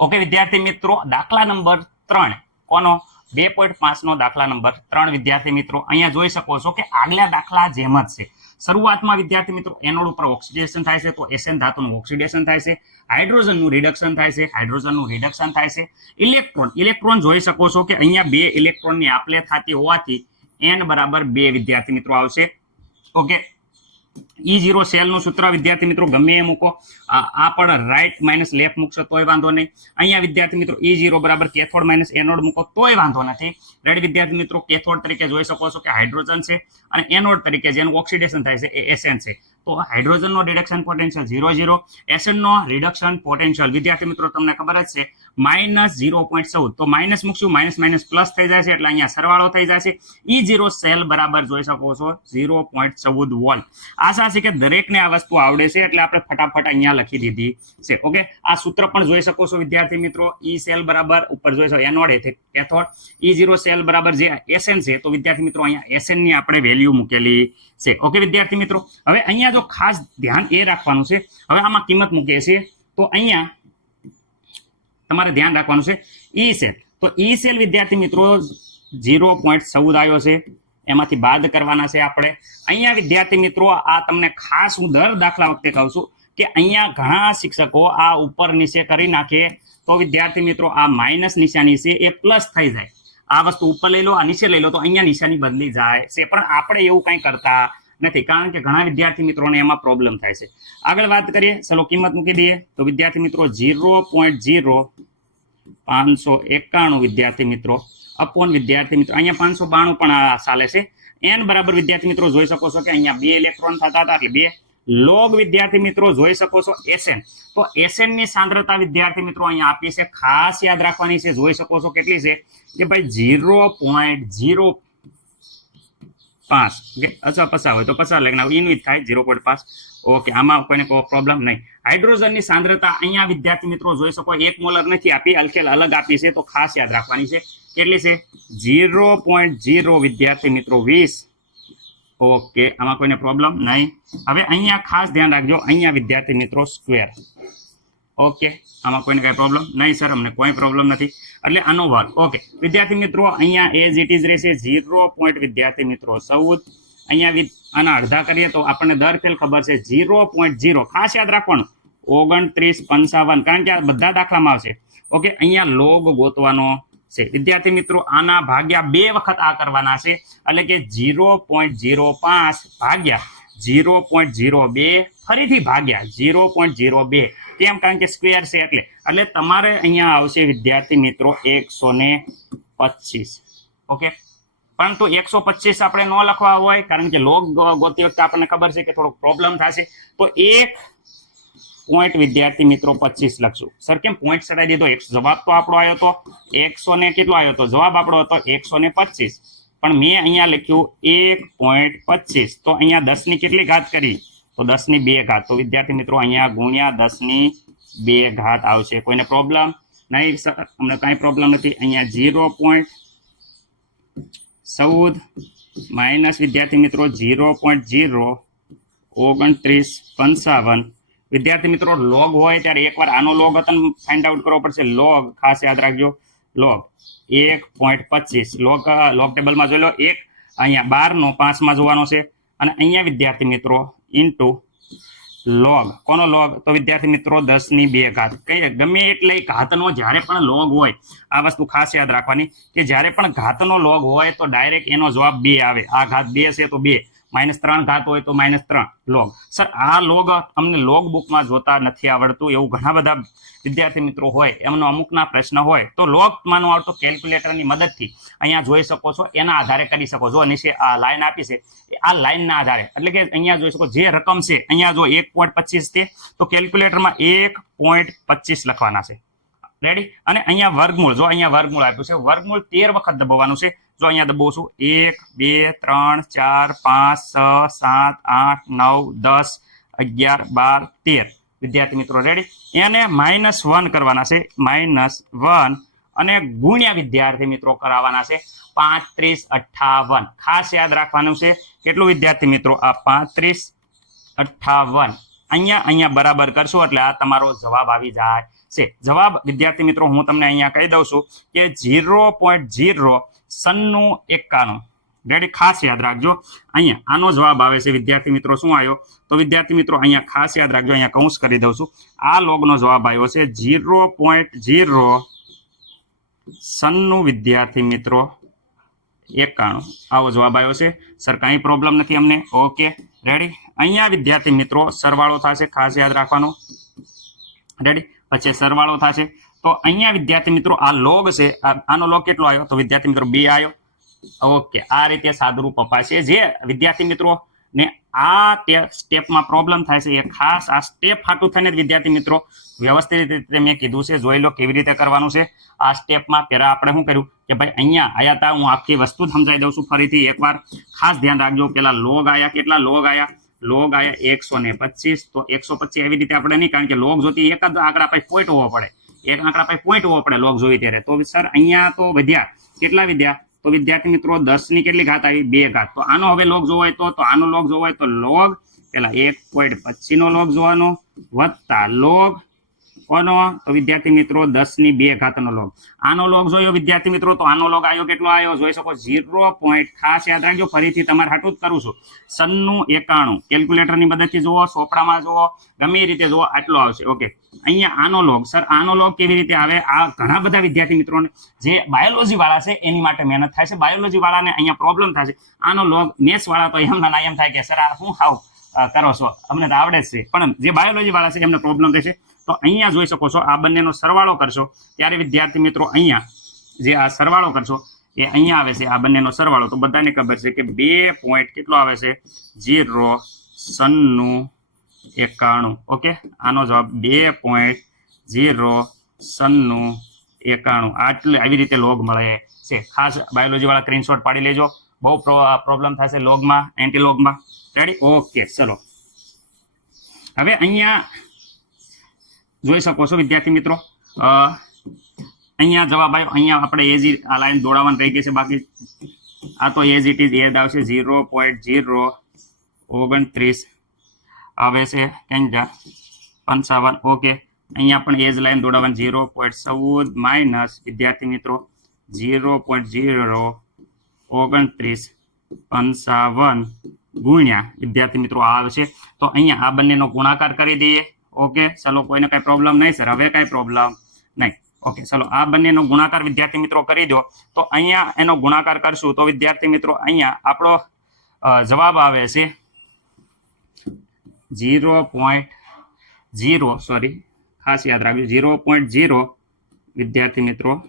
Okay વિદ્યાર્થી મિત્રો, દાખલા નંબર 3 કોનો 2.5 નો દાખલા નંબર 3 વિદ્યાર્થી મિત્રો અહીંયા જોઈ શકો છો કે આગલા દાખલા જેમ જ છે. શરૂઆતમાં વિદ્યાર્થી મિત્રો એનોડ ઉપર ઓક્સિડેશન થાય છે, તો એસએન ધાતુનું ઓક્સિડેશન થાય છે, હાઇડ્રોજનનું રિડક્શન થાય છે, હાઇડ્રોજનનું રિડક્શન થાય છે. ઇલેક્ટ્રોન જોઈ શકો છો કે અહીંયા 2 ઇલેક્ટ્રોનની આપલે થતી હોવાથી n બરાબર 2 વિદ્યાર્થી મિત્રો આવશે. ઓકે, E0 સેલનું સૂત્ર વિદ્યાર્થી મિત્રો ગમે એ મૂકો, આ પણ રાઈટ માઇનસ લેફ્ટ મૂકશો તોય વાંધો નહીં. અહીંયા વિદ્યાર્થી મિત્રો E0 બરાબર કેથોડ માઇનસ એનોડ મૂકો તોય વાંધો નથી. રેડી વિદ્યાર્થી મિત્રો, કેથોડ તરીકે જોઈ શકો છો કે હાઇડ્રોજન છે અને એનોડ તરીકે જેનું ઓક્સિડેશન થાય છે એ એસએન છે. તો હાઇડ્રોજનનો રિડક્શન પોટેન્શિયલ 0 એસએનનો રિડક્શન પોટેન્શિયલ વિદ્યાર્થી મિત્રો તમને ખબર જ છે -0.14. તો માઇનસ મૂકશું, માઇનસ માઇનસ પ્લસ થઈ જાય છે એટલે અહીંયા સરવાળો થઈ જાય છે. E0 સેલ બરાબર જોઈ શકો છો 0.14 વોલ્ટ. આશા છે કે દરેકને આ વસ્તુ આવડે છે એટલે આપણે ફટાફટ અહીંયા લખી દીધી છે. ઓકે, આ સૂત્ર પણ જોઈ શકો છો વિદ્યાર્થી મિત્રો. E સેલ બરાબર ઉપર જોઈ શકો એનોડ એટલે કેથોડ, E0 સેલ બરાબર જે એસએન છે તો વિદ્યાર્થી મિત્રો અહીંયા એસએન ની આપણે વેલ્યુ મૂકેલી છે. ઓકે વિદ્યાર્થી મિત્રો, હવે અહીંયા જો ખાસ ધ્યાન એ રાખવાનું છે, હવે આમાં કિંમત મૂકીએ છીએ તો અહીંયા તમારે ધ્યાન રાખવાનું છે E સેલ. તો E સેલ વિદ્યાર્થી મિત્રો 0.14 આવ્યો છે, એમાંથી બાદ કરવાના છે આપણે. અહીંયા વિદ્યાર્થી મિત્રો આ તમને ખાસ હું દર દાખલા વખતે કહું છું કે અહીંયા ઘણા શિક્ષકો આ ઉપર નીચે કરી નાખે તો વિદ્યાર્થી મિત્રો આ માઇનસ નિશાની છે એ પ્લસ થઈ જાય. આ વસ્તુ ઉપર લઈ લો, આ નીચે લઈ લો તો અહીંયા નિશાની બદલી જાય છે, પણ આપણે એવું કંઈ કરતા નથી કારણ કે ઘણા વિદ્યાર્થી મિત્રોને એમાં પ્રોબ્લેમ થાય છે. આગળ વાત કરીએ, ચલો કિંમત મૂકી દઈએ તો વિદ્યાર્થી મિત્રો 0.0591 વિદ્યાર્થી મિત્રો અપોન વિદ્યાર્થી મિત્રો અહીંયા 592 પણ આ ચાલે છે. n બરાબર વિદ્યાર્થી મિત્રો જોઈ શકો છો કે અહીંયા 2 ઇલેક્ટ્રોન થતા હતા એટલે 2 લોગ વિદ્યાર્થી મિત્રો જોઈ શકો છો SN. તો SN ની સાંદ્રતા વિદ્યાર્થી મિત્રો અહીંયા આપી છે, ખાસ યાદ રાખવાની છે. જોઈ શકો છો કેટલી છે કે ભાઈ 0.05. ઓકે, અથવા 50 હોય તો 50 લખના ઇનવિથ થાય 0.5. ઓકે, આમાં કોઈને કોઈ પ્રોબ્લેમ નહીં. હાઇડ્રોજનની સાંદ્રતા અહીંયા વિદ્યાર્થી મિત્રો જોઈ શકો 1 મોલર નથી આપી, અલકેલ અલગ આપી છે, તો ખાસ યાદ રાખવાની છે. કેટલી છે 0.0 વિદ્યાર્થી મિત્રો 20. ઓકે, આમાં કોઈને પ્રોબ્લેમ નહીં. હવે અહીંયા ખાસ ધ્યાન રાખજો, અહીંયા વિદ્યાર્થી મિત્રો સ્ક્વેર. ઓકે, આમાં કોઈને કઈ પ્રોબ્લેમ નહીં સર, અમને કોઈ પ્રોબ્લેમ નથી એટલે આનો વર્ગ. ઓકે વિદ્યાર્થી મિત્રો, અહીંયા એઝ ઇટ ઇઝ રહેશે 0. વિદ્યાર્થી મિત્રો 14. અહીંયા આના અડધા કરીએ તો આપણને દર ફેલ ખબર છે 0.0. ખાસ યાદ રાખવાનું 29, 55, કારણ કે આ બધા દાખલામાં આવશે. ઓકે, અહીંયા લોગ ગોતવાનો છે વિદ્યાર્થી મિત્રો. આના ભાગ્યા 2 વખત આ કરવાના છે એટલે કે 0.05 ભાગ્યા 0.02 ફરીથી ભાગ્યા 0.02 કેમ, કારણ કે સ્ક્વેર છે એટલે તમારે અહીંયા આવશે વિદ્યાર્થી મિત્રો 125. ઓકે, પરંતુ 125 આપણે ન લખવા હોય કારણ કે લોગ ગોતી વખતે આપણને ખબર છે કે થોડોક પ્રોબ્લેમ થશે, તો 1 પોઈન્ટ વિદ્યાર્થી મિત્રો 25 લખશું. સર કેમ પોઈન્ટ ચડાવી દીધો? જવાબ તો આપણો આવ્યો હતો 100 ને કેટલો આવ્યો હતો? જવાબ આપણો હતો 125, પણ મેં અહીંયા લખ્યું 1.25. તો અહીંયા 10 ની કેટલી ઘાત કરી? તો 10 ની 2 ઘાત. તો વિદ્યાર્થી મિત્રો અહીંયા ગુણ્યા 10 ની 2 ઘાત આવશે. કોઈને પ્રોબ્લેમ નહીં સર? અમને કાંઈ પ્રોબ્લેમ નથી. અહીંયા 0.14 માઇનસ વિદ્યાર્થી મિત્રો 0.02955. વિદ્યાર્થી મિત્રો લોગ હોય ત્યારે એકવાર આનો લોગ ફાઇન્ડ આઉટ કરવો પડશે. લોગ ખાસ યાદ રાખજો, લોગ 1.25. લોગ ટેબલમાં જોઈ લો 1, અહીંયા 12 નો 5 માં જોવાનો છે અને અહીંયા વિદ્યાર્થી મિત્રો ઇન્ટુ લોગ. કોનો લોગ? તો વિદ્યાર્થી મિત્રો 10 ની 2 ઘાત. કઈ ગમે એટલે ઘાતનો જ્યારે પણ લોગ હોય, આ વસ્તુ ખાસ યાદ રાખવાની કે જ્યારે પણ ઘાતનો લોગ હોય તો ડાયરેક્ટ એનો જવાબ 2 આવે. આ ઘાત 2 છે તો 2, -3 ઘાત હોય તો -3 લોગ. સર આ લોગ અમને લોગ બુકમાં જોતા નથી આવડતું, એવું ઘણા બધા વિદ્યાર્થી મિત્રો હોય, એમનો અમુકના પ્રશ્ન હોય તો લોગ માનો આવતો કેલ્ક્યુલેટરની મદદથી અહીંયા જોઈ શકો છો, એના આધારે કરી શકો છો. નીચે આ લાઈન આપી છે, આ લાઈનના આધારે એટલે કે અહીંયા જોઈ શકો જે રકમ છે અહીંયા જો 1.25 છે તો કેલ્ક્યુલેટરમાં 1.25 લખવાના છે. રેડી? અને અહીંયા વર્ગમૂળ, જો અહીંયા વર્ગમૂળ આપ્યું છે, વર્ગમૂળ 13 વખત દબાવવાનું છે. જો અહીંયા દબાવું છું 1, 2, 3, 4, 5, 6, 7, 8, 9, 10, 11, 12, 13 વિદ્યાર્થી મિત્રો. રેડી? એને -1 કરવાના છે, -1 અને ગુણ્યા વિદ્યાર્થી મિત્રો કરાવવાના છે 35, 58. ખાસ યાદ રાખવાનું છે કેટલું વિદ્યાર્થી મિત્રો? આ 35, 58 અહીંયા બરાબર કરશો એટલે આ તમારો જવાબ આવી જાય છે. જવાબ વિદ્યાર્થી મિત્રો હું તમને અહીંયા કહી દઉં છું કે 0.09691. રેડી, ખાસ યાદ રાખજો. અહીંયા આનો જવાબ આવે છે વિદ્યાર્થી મિત્રો શું આવ્યો? તો વિદ્યાર્થી મિત્રો અહીંયા ખાસ યાદ રાખજો, અહીંયા કૌંસ કરી દઉં છું. આ લોગનો જવાબ આવ્યો છે 0.096 વિદ્યાર્થી મિત્રો 91. આવો જવાબ આવ્યો છે. સર કાંઈ પ્રોબ્લેમ નથી અમને. Okay ready. અહીંયા વિદ્યાર્થી મિત્રો સરવાળો થશે, ખાસ યાદ રાખવાનો. રેડી, પછી સરવાળો થશે. તો અહીંયા વિદ્યાર્થી મિત્રો આ લોગ છે, આનો લોગ કેટલો આવ્યો? તો વિદ્યાર્થી મિત્રો 2 આવ્યો. ઓકે, આ રીતે સાદુરૂપ અપાશે. જે વિદ્યાર્થી મિત્રો ને આ સ્ટેપમાં પ્રોબ્લેમ થાય છે એ ખાસ આ સ્ટેપ હાટું થઈને વિદ્યાર્થી મિત્રો વ્યવસ્થિત રીતે મેં કીધું છે, જોઈ લો કેવી રીતે કરવાનું છે. આ સ્ટેપમાં પહેલા આપણે શું કર્યું કે ભાઈ અહીંયા આયા હતા, હું આખી વસ્તુ સમજાવી દઉં છું ફરીથી એકવાર. ખાસ ધ્યાન રાખજો. પેલા લોગ આયા, કેટલા લોગ આયા? લોગ આયા 125. તો 125 એવી રીતે આપણે નહીં, કારણ કે લોગ જોતી એક જ આંકડા પાસે પોઈન્ટ હોવો પડે, એક આંકડા પાસે પોઈન્ટ હોવો પડે લોગ જોઈ ત્યારે. તો સર અહીંયા તો વધ્યા, કેટલા વધ્યા? તો વિદ્યાર્થી મિત્રો 10 ની કેટલી ઘાત આવી? 2 ઘાત. તો આનો હવે લોગ જોવો હોય તો આનો લોગ જોવો હોય તો લોગ પેલા 1.25 નો લોગ જોવાનો વત્તા લોગ કોનો? તો વિદ્યાર્થી મિત્રો 10 ની 2 ઘાતનો લોગ. આનો લોગ જોયો વિદ્યાર્થી મિત્રો, તો આનો લોગ આવ્યો કેટલો આવ્યો? જોઈ શકો 0. ખાસ યાદ રાખજો, ફરીથી તમારે હાટું જ કરું છું. 91. કેલ્ક્યુલેટરની મદદથી જુઓ, ચોપડામાં જુઓ, ગમે એ રીતે જુઓ, આટલો આવશે. ઓકે, અહીંયા આનો લોગ. સર આનો લોગ કેવી રીતે આવે? આ ઘણા બધા વિદ્યાર્થી મિત્રોને જે બાયોલોજી વાળા છે એની માટે મહેનત થાય છે. બાયોલોજી વાળાને અહીંયા પ્રોબ્લેમ થાય છે. આનો લોગ મેથ્સ વાળા તો એમ થાય કે સર આ શું હાવ કરો છો, અમને તો આવડે જ છે. પણ જે બાયોલોજી વાળા છે એમને પ્રોબ્લેમ થશે. તો અહીંયા જોઈ શકો છો, આ બંનેનો સરવાળો કરશો ત્યારે વિદ્યાર્થી મિત્રો અહીંયા જે આ સરવાળો કરશો એ અહીંયા આવે છે, આ બંનેનો સરવાળો. તો બધાને ખબર છે કે 2 પોઈન્ટ કેટલો આવે છે? 0.9691. ઓકે, આનો જવાબ 2.09691. આવી રીતે લોગ મળે છે. ખાસ બાયોલોજી વાળા સ્ક્રીનશોટ પાડી લેજો, બહુ પ્રોબ્લેમ થશે લોગમાં, એન્ટી લોગમાં. રેડી? ઓકે, ચલો હવે અહીંયા જોઈ શકો છો વિદ્યાર્થી મિત્રો, અહીંયા જવાબ આવ્યો. અહીંયા આપણે આ લાઈન દોડાવવાની રહી ગઈ છે, બાકી આ તો એઝ ઇટ ઇઝ યાદ આવશે. 0.029 આવે છે, 55. ઓકે, અહીંયા પણ એજ લાઈન દોડાવવાની 0.14 માઇનસ વિદ્યાર્થી મિત્રો 0.02955 ગુણ્યા વિદ્યાર્થી મિત્રો આ આવશે. તો અહીંયા આ બંનેનો ગુણાકાર કરી દઈએ. ઓકે, ચલો કોઈને કઈ પ્રોબ્લેમ નહીં સર, હવે કઈ પ્રોબ્લેમ નહીં. ઓકે, ચલો આ બંનેનો ગુણાકાર વિદ્યાર્થી મિત્રો કરી દો. તો અહીંયા એનો ગુણાકાર કરશું તો વિદ્યાર્થી મિત્રો અહીંયા આપણો જવાબ આવે છે 0.0, સોરી ખાસ યાદ રાખજો 0.0 વિદ્યાર્થી મિત્રો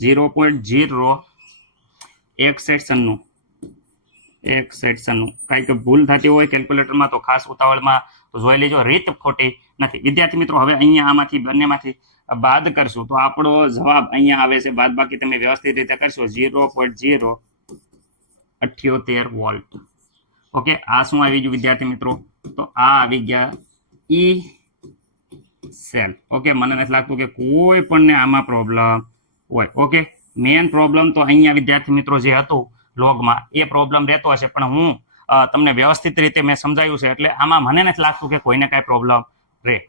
0.06196. કાંઈ કે ભૂલ થતી હોય કેલ્ક્યુલેટરમાં તો ખાસ ઉતાવળમાં તો જોઈ લેજો, રીત ખોટી નથી. વિદ્યાર્થી મિત્રો હવે અહીંયા આમાંથી બંનેમાંથી બાદ કરશું તો આપણો જવાબ અહીંયા આવે છે, બાદ બાકી તમે વ્યવસ્થિત રીતે કરશો 0.078 વોલ્ટ. ઓકે, આ શું આવી ગયું વિદ્યાર્થી મિત્રો? તો આ આવી ગયા ઈ સેલ. ઓકે, મને નથી લાગતું કે કોઈ પણ આમાં પ્રોબ્લેમ હોય. ઓકે, મેન પ્રોબ્લેમ તો અહીંયા વિદ્યાર્થી મિત્રો જે હતું લોગમાં એ પ્રોબ્લેમ રહેતો હશે, પણ હું તમને વ્યવસ્થિત રીતે મેં સમજાવ્યું છે એટલે આમાં મને નથી લાગતું કે કોઈને કાંઈ પ્રોબ્લેમ રહે.